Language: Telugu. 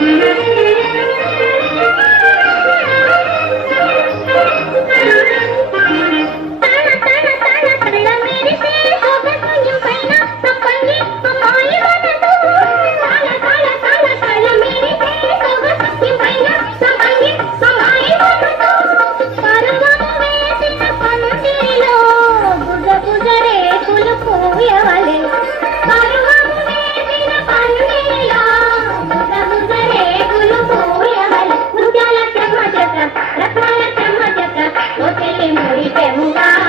Mm-hmm. ไปเป็นได้